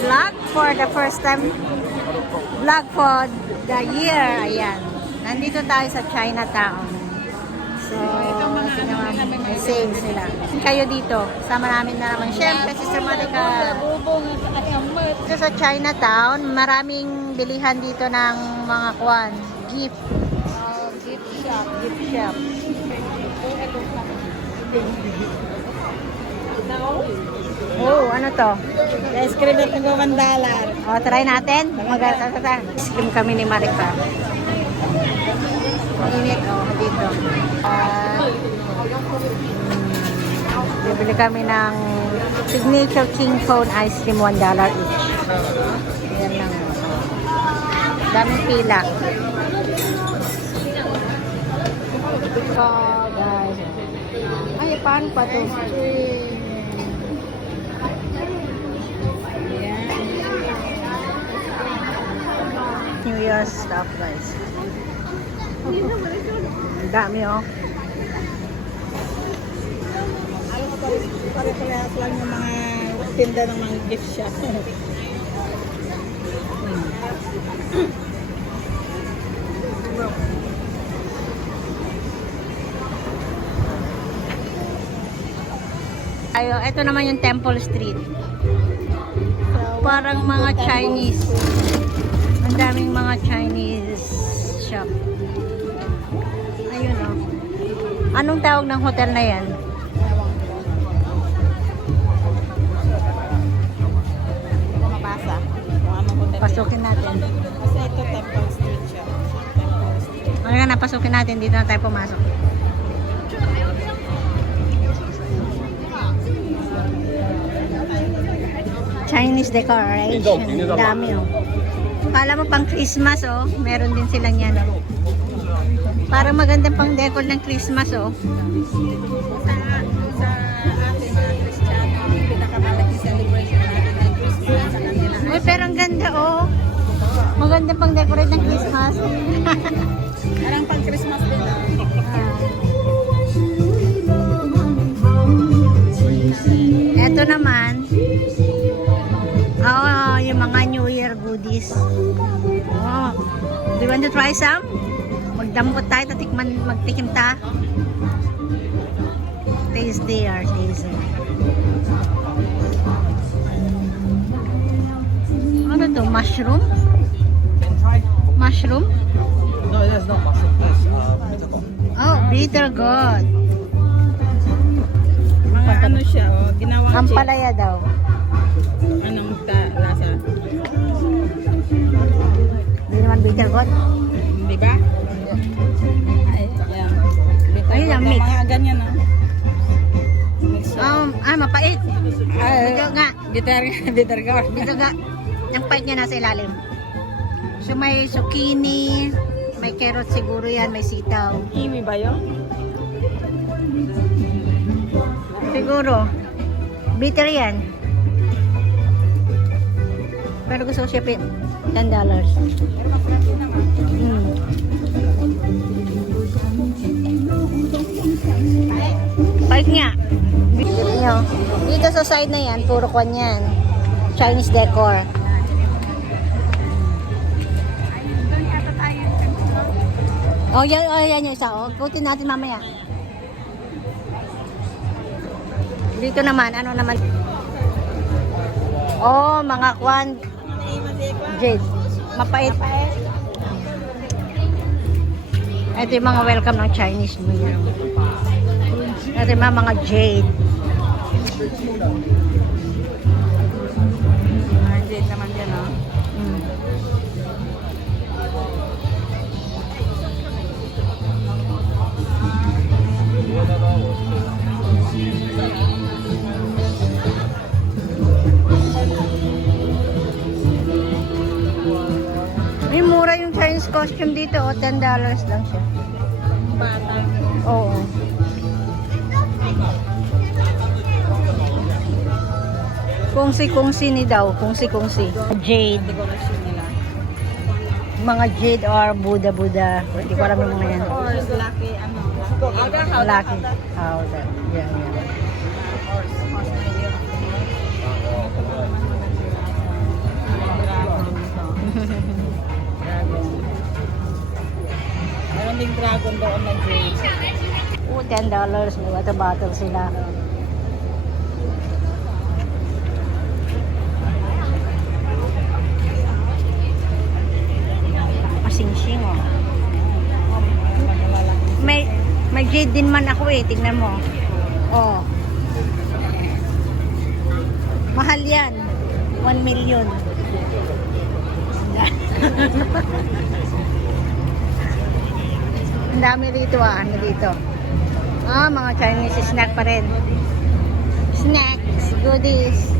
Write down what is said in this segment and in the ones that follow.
vlog for the first time. Vlog for the year. Ayan. Nandito tayo sa Chinatown. So, may sale sila. Kayo dito. Sama namin na naman. Siyempre, Sister Monica. Dito sa Chinatown, maraming bilihan dito ng mga kwan. Gift. Gift shop. Gift shop. Oh, ano to? Ice cream at $1. O, try natin. Ice cream kami ni Marika. Mainit, dito. Bibili kami ng signature king cone ice cream, $1 each. Yan lang. Daming pila. Guys. Ay, paano pa to? New Year's stuff, guys. Ang dami, oh. Alam ko pare-parehas lang yung mga tinda ng mga gift shop. Ayo, ito naman yung Temple Street. Parang mga Chinese. Ang daming mga Chinese shop. Ayun, oh. Anong tawag ng hotel na yan? Hindi ko mabasa kung anong hotel. Pasukin natin. Kasi ito Temple Street siya. Temple Street. Ano nga, napasukin natin. Dito na tayo pumasok. Chinese decoration. Ang dami, oh. Kala mo pang Christmas, oh. Meron din sila niyan. Parang magandang pang decor ng Christmas, oh. Sa ating mga Kristiyano, yung pinakamalaki celebration natin ay Christmas sa kanila. Uy, pero ang ganda, oh. Maganda pang decorate ng Christmas. Parang pang Christmas din. Ito naman, yung mga New Year goodies. Oh, do you want to try some? Magdampot tayo, magtikim ta. Tasty or tasty. Ano to? Mushroom? Mushroom? No, it has no mushroom. It's bitter gourd. Oh, bitter gourd. Mga ano siya, oh, ginawang chips. Ampalaya daw. Anong lasa? Hindi naman bitter gourd. Di ba? Ay, ayan. Ayun ang mix. Mga ganyan, oh. Mix siya. Mapait. Ito nga. Bitter gourd. Ito nga. Yung pait niya nasa ilalim. So may zucchini, may carrot siguro yan, may sitaw. Kiwi ba yun? Siguro. Bitter yan. Pero gusto ko siya $10. Pero maprati naman. Pait nga. Dito sa side na yan, puro kwan yan. Chinese decor. Oh, yan yung isa. Oh, kutin natin mamaya. Dito naman, ano naman? Oh, mga kwan. Jade. Mapait. Ito yung mga welcome ng Chinese New Year. Ito yung mga jade. Jade naman yan, oh. May mura yung Chinese costume dito, oh, $10 lang siya. Bata. Oo. Kungsi-kungsi ni daw, kungsi-kungsi. Jade. Decoration nila. Mga jade or Buddha. Hindi ko alam yung mga yan. Or lucky, ano? Lucky. Powder. Yan. Standing dragon doon na James. Oh, $10. May water bottle sila. Masing-sing, oh. May jade din man ako eh. Tingnan mo. Oh. Mahal yan. 1 million. Ang dami dito ah. Ano dito? Ah, mga Chinese snack pa rin. Snacks, goodies.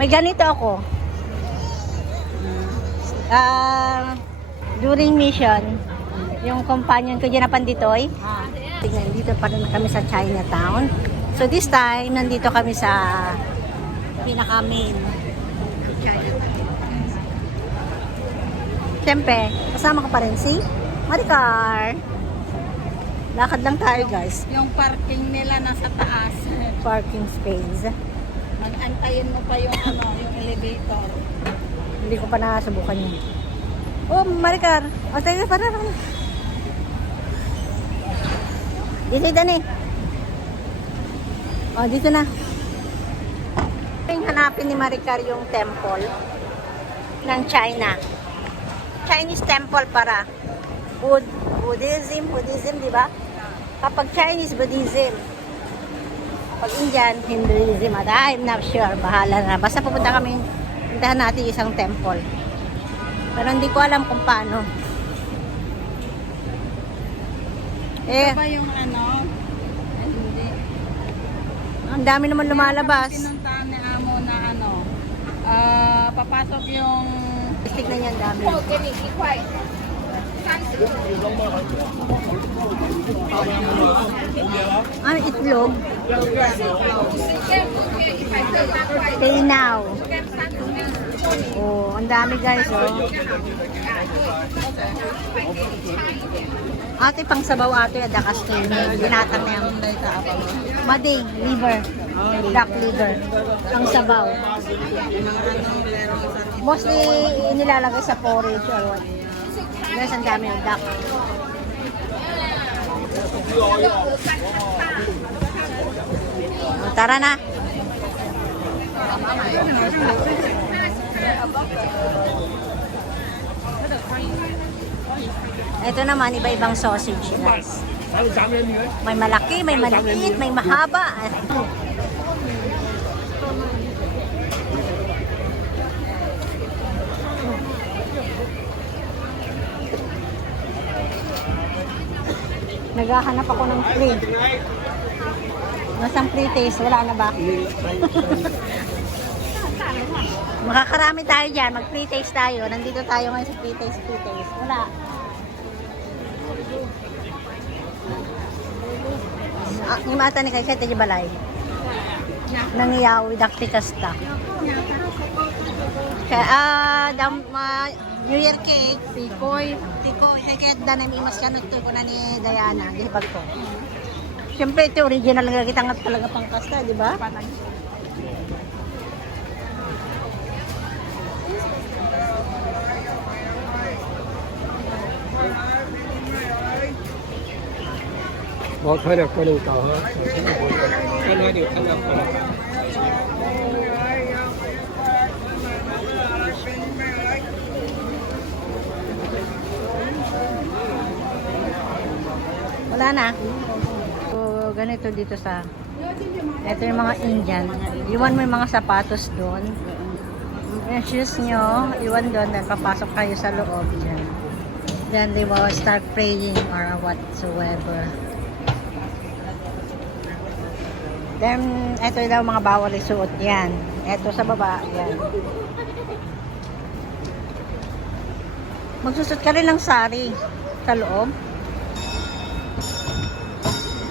May ganito ako. During mission, yung companion ko dyan na Panditoy. Tingnan, dito pa rin kami sa Chinatown. So this time, nandito kami sa pinaka-main Chinatown. Siyempre, kasama ko pa rin si Maricar. Lakad lang tayo guys. Yung parking nila nasa taas. Parking space. Mag-antayin mo pa yung yung elevator. Hindi ko pa nasubukan yun. Oh, Maricar. O, tayo, para. Dito, Dani. O, dito na. Hanapin ni Maricar yung temple ng China. Chinese temple para Buddhism, di ba? Kapag Chinese, Buddhism. Pag Indian, Hinduism, at I'm not sure, bahala na. Basta puntahan natin isang temple. Pero hindi ko alam kung paano. Ito ba yung hindi. Ang dami naman lumalabas. Pinuntahan ni Amo na papasok yung Tignan niya, ang dami. Itlog. Stay now. Oh, ang dami guys, oh. Ate, pang sabaw ate, adakas kayo. Binatang na yung mading, liver. Duck liver. Ang sabaw. Mostly, inilalagay sa porridge or what. Guys, ang dami yung duck. Tara na. Ito naman, iba-ibang sausage, guys. May malaki, may maliit, may mahaba. Naghahanap ako ng free. Nasang free taste? Wala na ba? Makakarami tayo dyan. Mag-pre-taste tayo. Nandito tayo ngayon sa pre-taste. Wala. Ni mata ni Kay di balay. Nangiyaw dakti kasta. Kaya New Year cake, tikoy, kaya danay imas ka nagto ko na ni Diana, di ba ko? Siyempre ito original nga kita nga talaga pang kasta, di ba?我睇嚟嗰度舊嚇，跟喺條坑入去。 Wala na. So, ganito dito sa ito yung mga Indian. Iwan mo yung mga sapatos doon. Yung shoes nyo, iwan doon. Then papasok kayo sa loob dyan. Then they will start praying or whatsoever. Then, ito daw mga bawal isuot yan. Ito sa baba, yan. Magsusot ka rin ng sari sa loob.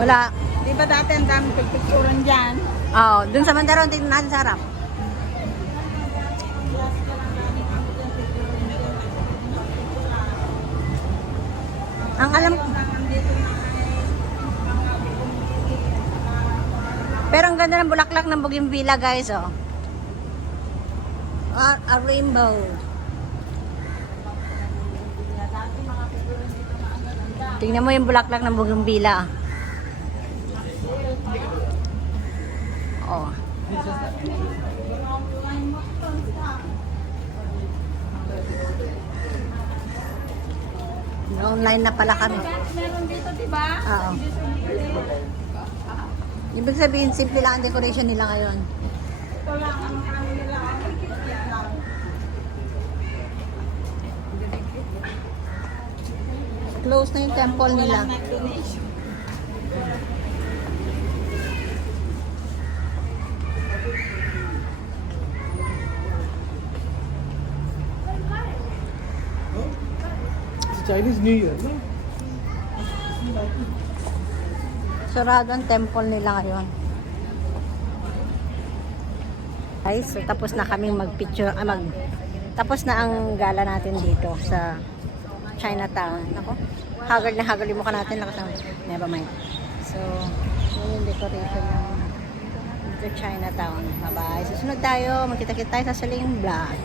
Wala. Di ba dati ang daming picturean dyan? Oo, dun sa Mandaron, tingnan natin sa harap. Ang alam ko. Pero ang ganda ng bulaklak ng bougainvillea, guys, oh. A rainbow. Tingnan mo yung bulaklak ng bougainvillea. Oh. Online na pala kami. Meron dito, di ba? Oo. Ibig sabihin, simple lang ang decoration nila ngayon. Ito lang ang ano nila. Close na yung temple nila. Walang nag-donation. It's Chinese New Year, no? Sarado ang temple nila ngayon. Guys, so tapos na kaming mag-picture, tapos na ang gala natin dito sa Chinatown. Ako, haggard na haggard yung mukha natin. Never mind. So, yun yung decoration ng Chinatown. Bye-bye. Susunod tayo. Magkita-kita tayo sa Saling Vlog.